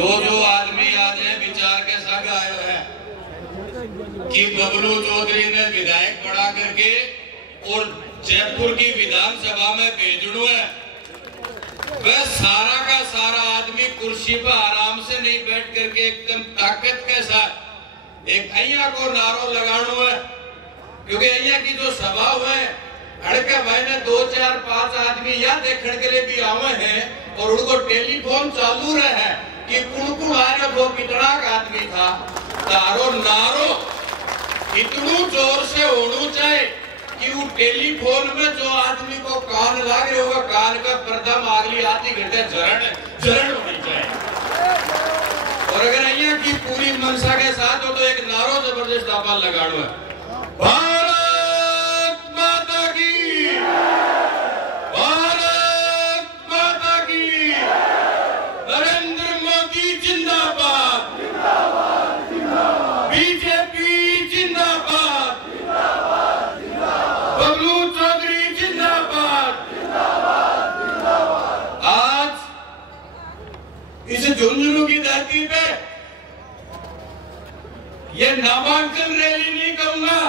जो आदमी आज है विचार के संग आयो है कि बबलू चौधरी ने विधायक बढ़ा करके और जयपुर की विधानसभा में भेजणू है। वह सारा का सारा आदमी कुर्सी पर आराम से नहीं बैठ करके एकदम ताकत के साथ एक अय्या को नारो लगाणू है, क्योंकि अय्या की जो सभा हुए हड़के भाई ने 2, 4, 5 आदमी यह देखने के लिए भी आवे हैं और उनको टेलीफोन चालू रहे है कि कुण आया वो कितना आदमी था। तारो नारो इतनू जोर से होना चाहिए कि वो टेलीफोन में जो आदमी को कान लग रहे होगा कान का पर्दा मागली आधी घंटे जरण होनी चाहिए। और अगर यहाँ की पूरी मनसा के साथ हो तो एक नारो जबरदस्त आपा लगाड़ो है, भारत माता की, भारत माता की, नरेंद्र मोदी जिंदाबाद, बीजेपी जिंदाबाद, बबलू चौधरी जिंदाबाद। आज इस झुंझुनू की धरती पे यह नामांकन रैली नहीं कहूंगा,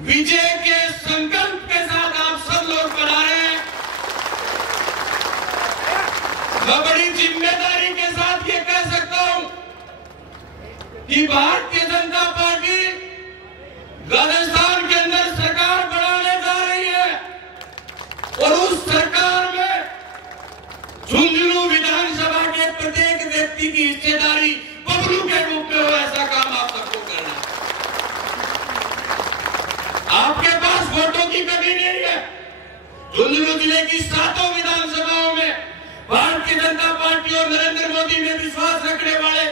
विजय के संकल्प के साथ आप सब लोग बना रहे हैं। मैं बड़ी जिम्मेदारी के साथ ये कह सकता हूं कि भारतीय जनता पार्टी राजस्थान के अंदर सरकार बनाने जा रही है और उस सरकार में झुंझुनू विधानसभा के प्रत्येक व्यक्ति की हिस्सेदारी बबलू के रूप में हो, ऐसा काम आप सबको करना है। आपके पास वोटों की कमी नहीं है। झुंझुनू जिले की 7 विधानसभाओं में भारतीय जनता पार्टी और नरेंद्र मोदी में विश्वास रखने वाले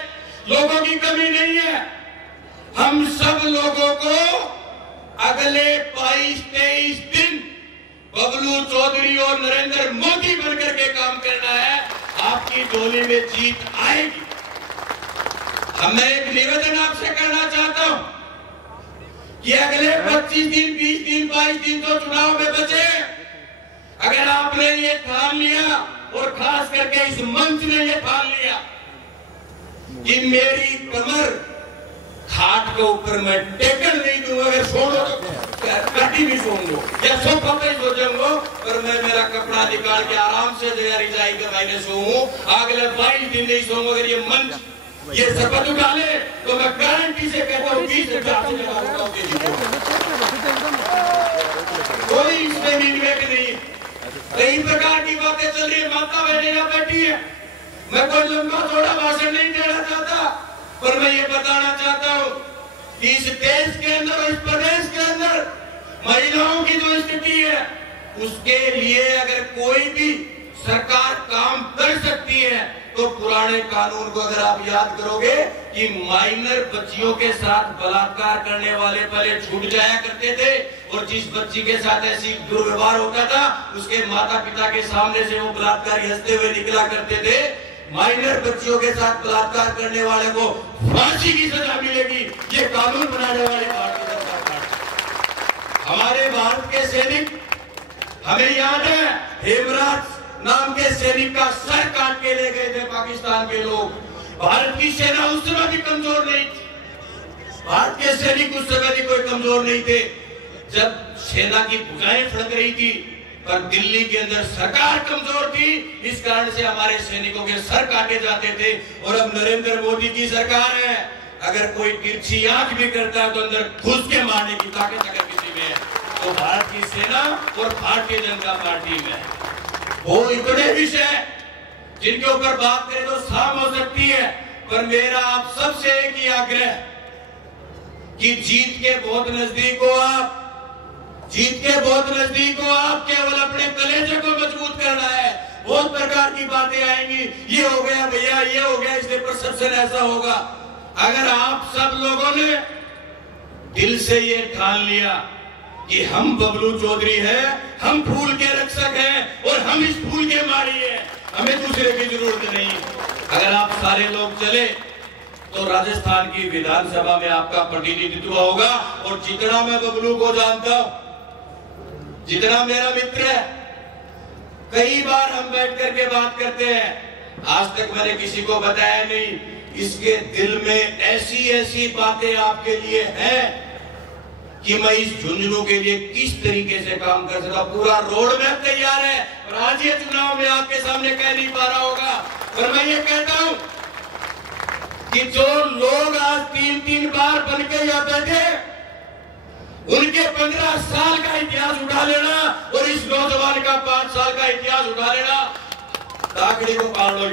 लोगों की कमी नहीं है। हम सब लोगों को अगले 22-23 दिन बबलू चौधरी और नरेंद्र मोदी बनकर के काम करना है। आपकी डोली में जीत आएगी। मैं एक निवेदन आपसे करना चाहता हूं कि अगले 25 दिन, 20 दिन, 22 दिन तो चुनाव में बचे, अगर आपने ये ठान लिया और खास करके इस मंच ने ये ठान लिया कि मेरी कमर खाट के ऊपर मैं टेकन नहीं दूंगा, अगर सोनो कटी भी सोन लो या सोफा पे सो जाऊंगा, पर मैं मेरा कपड़ा निकाल के आराम से रिजाई के मैंने सोऊं, अगले 22 दिन नहीं सोऊंगा। अगर ये मंच ये शपथ उठा ले तो मैं गारंटी से कहता हूँ 20,000 से कोई इसमें मिलवेट नहीं। कई प्रकार की बातें चल रही है, माता बहने यहाँ बैठी है। मैं कोई लंबा चौड़ा भाषण नहीं देना चाहता, पर मैं ये बताना चाहता हूँ कि इस देश के अंदर और इस प्रदेश के अंदर महिलाओं की जो स्थिति है उसके लिए अगर कोई भी सरकार काम कर सकती है तो पुराने कानून को अगर आप याद करोगे कि माइनर बच्चियों के साथ बलात्कार करने वाले पहले छूट जाया करते थे और जिस बच्ची के साथ ऐसी दुर्व्यवहार होता था उसके माता पिता के सामने से वो बलात्कारी हंसते हुए निकला करते थे। माइनर बच्चियों के साथ बलात्कार करने वाले को फांसी की सजा मिलेगी, ये कानून बनाने वाली भारतीय जनता पार्टी। हमारे भारत के सैनिक, हमें याद है हेमराज नाम के सैनिक का सर काट के ले गए थे पाकिस्तान के लोग। भारत की सेना उस समय भी कमजोर नहीं थी, भारत के सैनिक उस समय भी कोई कमजोर नहीं थे जब सेना की भुजाएं फड़क रही थी, पर दिल्ली के अंदर सरकार कमजोर थी, इस कारण से हमारे सैनिकों के सर काटे जाते थे। और अब नरेंद्र मोदी की सरकार है, अगर कोई तिरछी आंख भी करता है तो अंदर घुस के मारने की ताकत अगर किसी में है तो भारत की सेना और भारतीय जनता पार्टी में। वो इतने विषय जिनके ऊपर बात करें तो शाम हो सकती है, पर मेरा आप सबसे एक ही आग्रह कि जीत के बहुत नजदीक हो आप, जीत के बहुत नजदीक हो आप, केवल अपने कलेजे को मजबूत करना है। बहुत प्रकार की बातें आएंगी, ये हो गया भैया, ये हो गया, इसलिए परसेप्शन ऐसा होगा। अगर आप सब लोगों ने दिल से ये ठान लिया कि हम बबलू चौधरी हैं, हम फूल के रक्षक हैं और हम इस फूल के माली हैं, हमें दूसरे की जरूरत नहीं। अगर आप सारे लोग चले तो राजस्थान की विधानसभा में आपका प्रतिनिधित्व होगा। और जितना मैं बबलू को जानता हूं, जितना मेरा मित्र है, कई बार हम बैठ करके बात करते हैं आज तक मैंने किसी को बताया नहीं। इसके दिल में ऐसी ऐसी बातें आपके लिए हैं कि मैं इस झुंझुनू के लिए किस तरीके से काम कर सकता। पूरा रोड मैप तैयार है और आज ये चुनाव में आपके सामने कह नहीं पा रहा होगा। और मैं ये कहता हूं कि जो लोग आज 3-3 बार बन के यहाँ बैठे, उनके 15 साल का इतिहास उठा लेना और इस नौजवान का 5 साल का इतिहास उठा लेना, ताकड़ी को पार लो।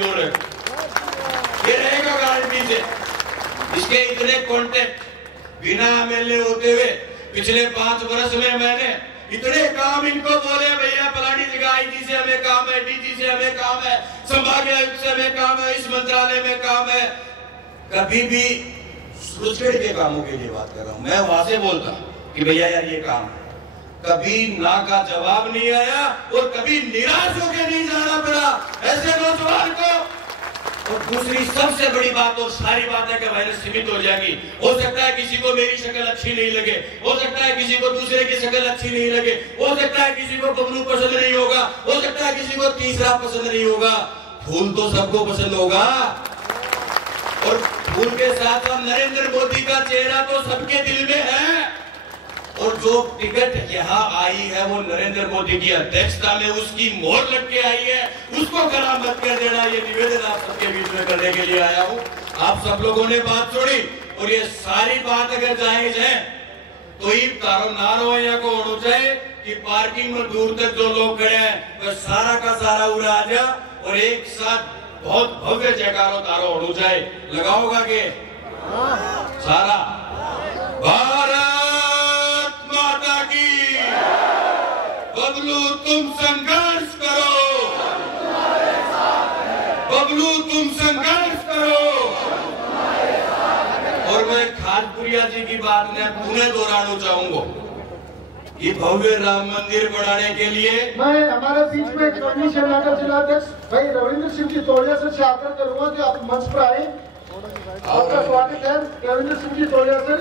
ये रहेगा गारंटी से। इसके इतने कॉन्टेक्ट बिना एमएलए होते हुए पिछले 5 वर्ष में मैंने इतने काम इनको बोले, भैया फलानी जगह आईजी से हमें काम है, डीजी से हमें काम है, संभागीय आयुक्त से हमें काम है, इस मंत्रालय में काम है। कभी भी सुरक्षित के कामों के लिए बात कर रहा हूं मैं, वहां से बोलता कि भैया यार ये काम, कभी ना का जवाब नहीं आया और कभी निराश होकर नहीं जाना पड़ा ऐसे नौजवान को। और दूसरी सबसे बड़ी बात और सारी बातें का वायरस सीमित हो जाएगी। हो सकता है किसी को मेरी शक्ल अच्छी नहीं लगे, हो सकता है किसी को दूसरे की शक्ल अच्छी नहीं लगे, हो सकता है किसी को बबलू पसंद नहीं होगा, हो सकता है किसी को तीसरा पसंद नहीं होगा। फूल तो सबको पसंद होगा और फूल के साथ साथ नरेंद्र मोदी का चेहरा तो सबके दिल में है। और जो टिकट यहाँ आई है वो नरेंद्र मोदी की अध्यक्षता में उसकी मोहर लग के आई है, उसको खराब मत कर देना। ये निवेदन आप सबके बीच में करने के लिए आया हूँ। आप सब लोगों ने बात छोड़ी और ये सारी बात अगर जायज है तो ये तारो नारो यहाँ को होना चाहिए कि पार्किंग में दूर तक जो लोग खड़े हैं वह सारा का सारा उड़ा आ जा और एक साथ बहुत भव्य जयकारो तारो होना चाहिए। लगाओगा के सारा भारत माता की। बबलू तुम संघर्ष करो, बबलू तुम संघर्ष करो। और मैं खानपुरिया जी की बात में पुनः दोहराना चाहूंगा कि भव्य राम मंदिर बनाने के लिए मैं हमारे बीच में जिलाध्यक्ष भाई रविंद्र सिंह जी तोड़िया से आग्रह करूंगा कि आप मंच पर आए। आपका स्वागत है रविंद्र सिंह जी तोड़िया से।